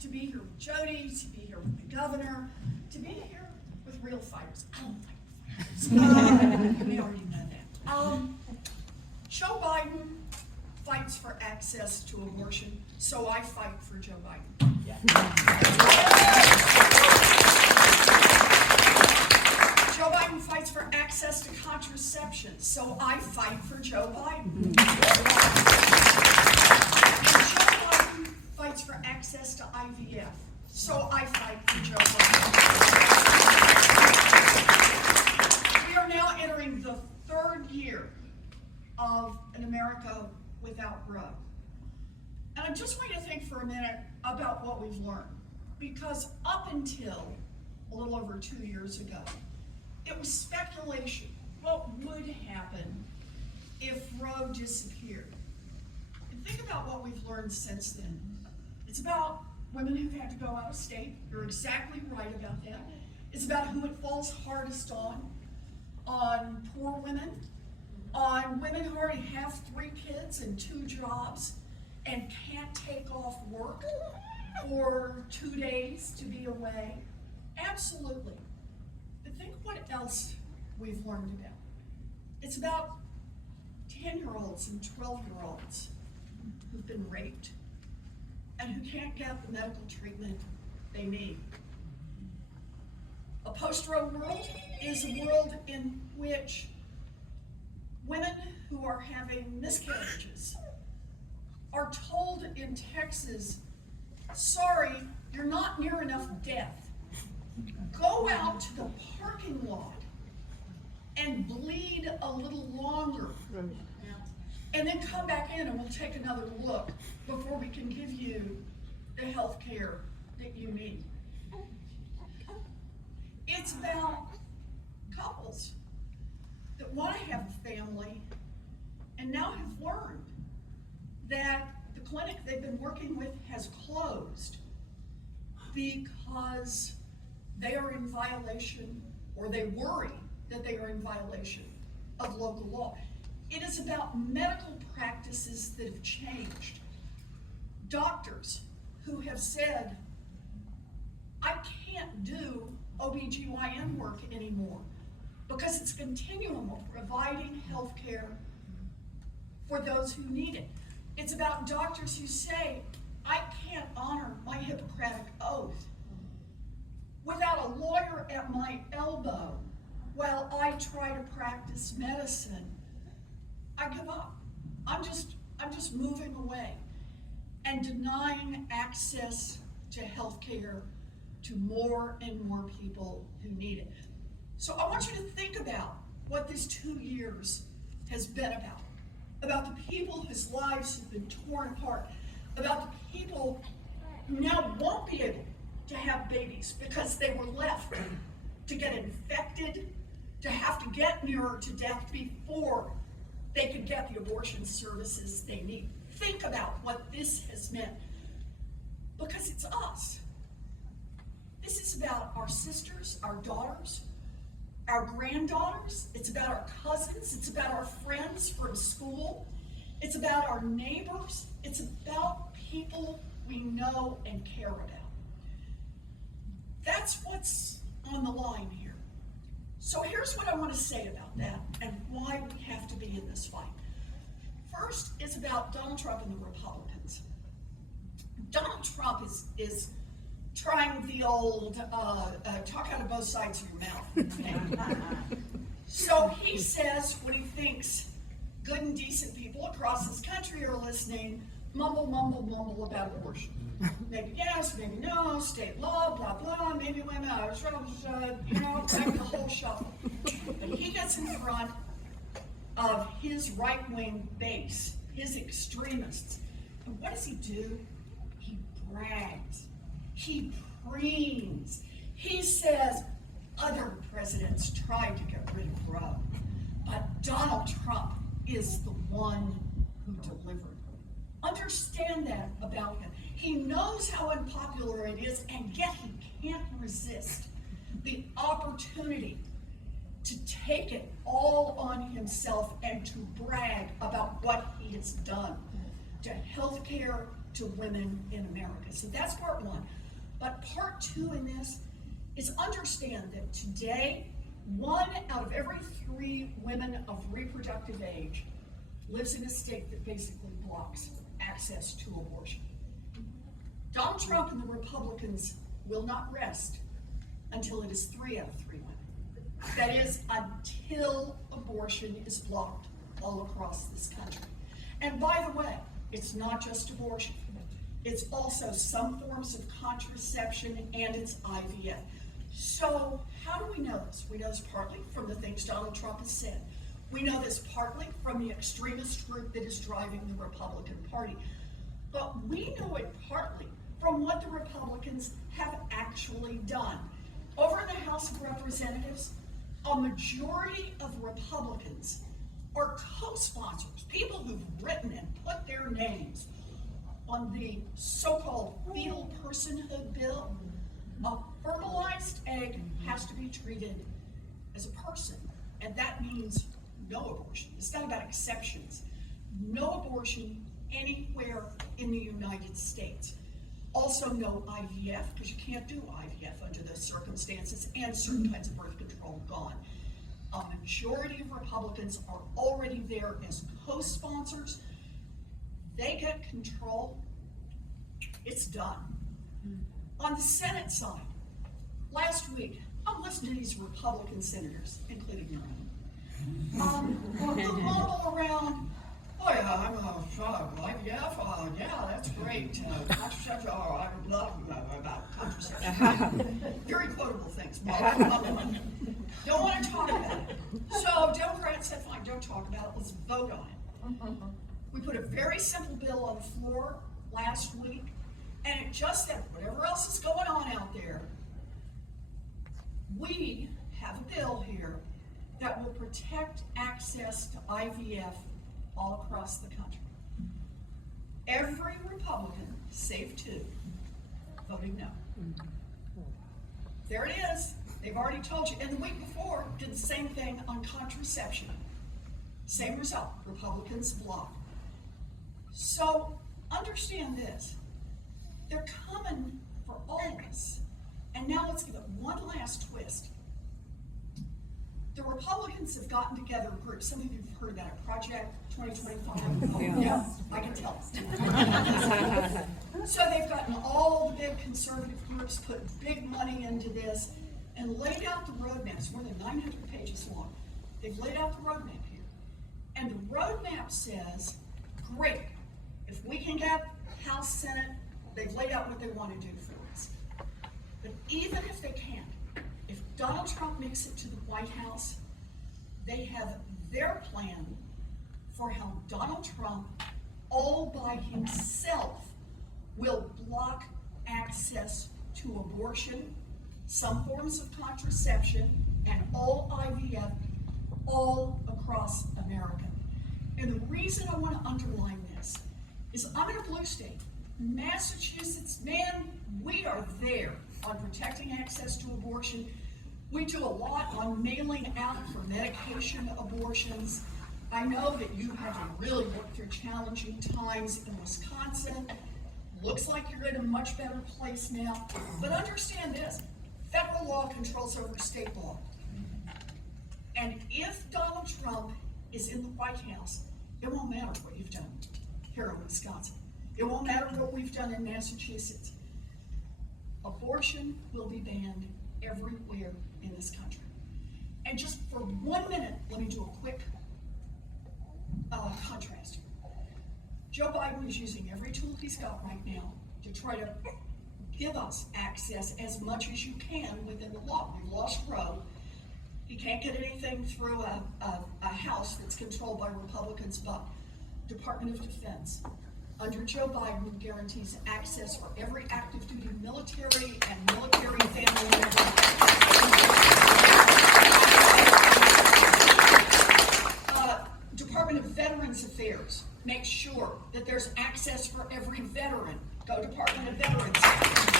to be here with Jody, to be here with the governor, to be here with real fighters. I don't fight fighters. We already know that. Joe Biden fights for access to abortion, so I fight for Joe Biden. Yeah. Joe Biden fights for access to contraception, so I fight for Joe Biden. And Joe Biden fights for access to IVF, so I fight for Joe Biden. We are now entering the third year of an America without Roe. And I just want you to think for a minute about what we've learned. Because up until a little over 2 years ago, it was speculation. What would happen if Roe disappeared? And think about what we've learned since then. It's about women who've had to go out of state. You're exactly right about that. It's about who it falls hardest on poor women, on women who already have 3 kids and 2 jobs and can't take off work for 2 days to be away. Absolutely. But think what else we've learned about. It's about 10-year-olds and 12-year-olds who've been raped and who can't get the medical treatment they need. A post-Roe world is a world in which women who are having miscarriages are told in Texas, sorry, you're not near enough death. Go out to the parking lot and bleed a little longer. And then come back in and we'll take another look before we can give you the health care that you need. It's about couples that want to have a family and now have learned that the clinic they've been working with has closed because they are in violation, or they worry that they are in violation of local law. It is about medical practices that have changed. Doctors who have said, I can't do OBGYN work anymore because it's a continuum of providing health care for those who need it. It's about doctors who say, I can't honor my Hippocratic oath without a lawyer at my elbow while I try to practice medicine. I give up. I'm just moving away and denying access to health care to more and more people who need it. So I want you to think about what this 2 years has been about the people whose lives have been torn apart, about the people who now won't be able to have babies because they were left to get infected, to have to get nearer to death before they could get the abortion services they need. Think about what this has meant, because it's us. This is about our sisters, our daughters, our granddaughters. It's about our cousins. It's about our friends from school. It's about our neighbors. It's about people we know and care about. That's what's on the line here. So here's what I want to say about that and why we have to be in this fight. First, it's about Donald Trump and the Republicans. Donald Trump is trying the old talk out of both sides of your mouth. So he says what he thinks good and decent people across this country are listening, mumble, mumble, mumble about abortion. Maybe yes, maybe no, state law, blah, blah, maybe women, like the whole shuffle. But he gets in front of his right-wing base, his extremists. And what does he do? He brags. He preens. He says other presidents tried to get rid of Roe, but Donald Trump is the one who delivered. Understand that about him. He knows how unpopular it is, and yet he can't resist the opportunity to take it all on himself and to brag about what he has done to healthcare, to women in America. So that's part one. But part two in this is understand that today, 1 out of every 3 women of reproductive age lives in a state that basically blocks access to abortion. Donald Trump and the Republicans will not rest until it is 3 out of 3 women. That is, until abortion is blocked all across this country. And by the way, it's not just abortion. It's also some forms of contraception and it's IVF. So how do we know this? We know this partly from the things Donald Trump has said. We know this partly from the extremist group that is driving the Republican Party. But we know it partly from what the Republicans have actually done. Over in the House of Representatives, a majority of Republicans are co-sponsors, people who've written and put their names on the so-called fetal personhood bill. A fertilized egg has to be treated as a person, and that means no abortion. It's not about exceptions. No abortion anywhere in the United States. Also no IVF, because you can't do IVF under those circumstances, and certain kinds of birth control gone. A majority of Republicans are already there as co-sponsors. They get control. It's done. On the Senate side, last week, I'm listening to these Republican senators, including your own, who mumble around, oh yeah, I'm IVF, yeah, that's great. Contraception, I love about contraception. Very quotable things. Don't want to talk about it. So Democrats said, fine, don't talk about it, let's vote on it. We put a very simple bill on the floor last week, and it just said, whatever else is going on out there, we have a bill here that will protect access to IVF all across the country. Every Republican, save 2, voted no. There it is. They've already told you. And the week before, did the same thing on contraception. Same result. Republicans blocked. So understand this. They're coming for all of us. And now let's give it one last twist. The Republicans have gotten together a group. Some of you have heard about it, Project 2025. Oh, yeah, I can tell. So they've gotten all the big conservative groups, put big money into this, and laid out the roadmap. It's more than 900 pages long. They've laid out the roadmap here. And the roadmap says, great, if we can get House, Senate, they've laid out what they want to do for us. But even if they can't, if Donald Trump makes it to the White House, they have their plan for how Donald Trump, all by himself, will block access to abortion, some forms of contraception, and all IVF all across America. And the reason I want to underline this is I'm in a blue state. Massachusetts, man, we are there on protecting access to abortion. We do a lot on mailing out for medication abortions. I know that you had to really work through challenging times in Wisconsin. Looks like you're in a much better place now. But understand this, federal law controls over state law. And if Donald Trump is in the White House, it won't matter what you've done here in Wisconsin. It won't matter what we've done in Massachusetts. Abortion will be banned everywhere in this country. And just for 1 minute, let me do a quick contrast. Joe Biden is using every tool he's got right now to try to give us access as much as you can within the law. We lost Roe. He can't get anything through a House that's controlled by Republicans, but Department of Defense, under Joe Biden, guarantees access for every active duty military and military family member. Department of Veterans Affairs makes sure that there's access for every veteran. Go Department of Veterans Affairs.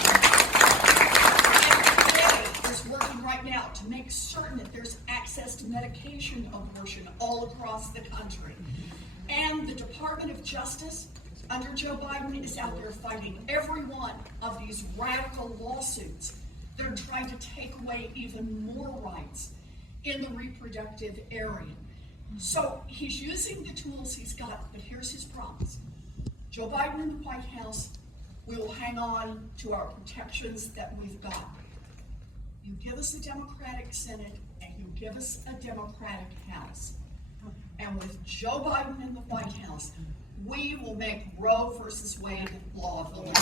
Is working right now to make certain that there's access to medication abortion all across the country. And the Department of Justice under Joe Biden, is out there fighting every one of these radical lawsuits that are trying to take away even more rights in the reproductive area. So he's using the tools he's got, but here's his promise. Joe Biden in the White House, we will hang on to our protections that we've got. You give us a Democratic Senate and you give us a Democratic House. And with Joe Biden in the White House, we will make Roe versus Wade law of the land.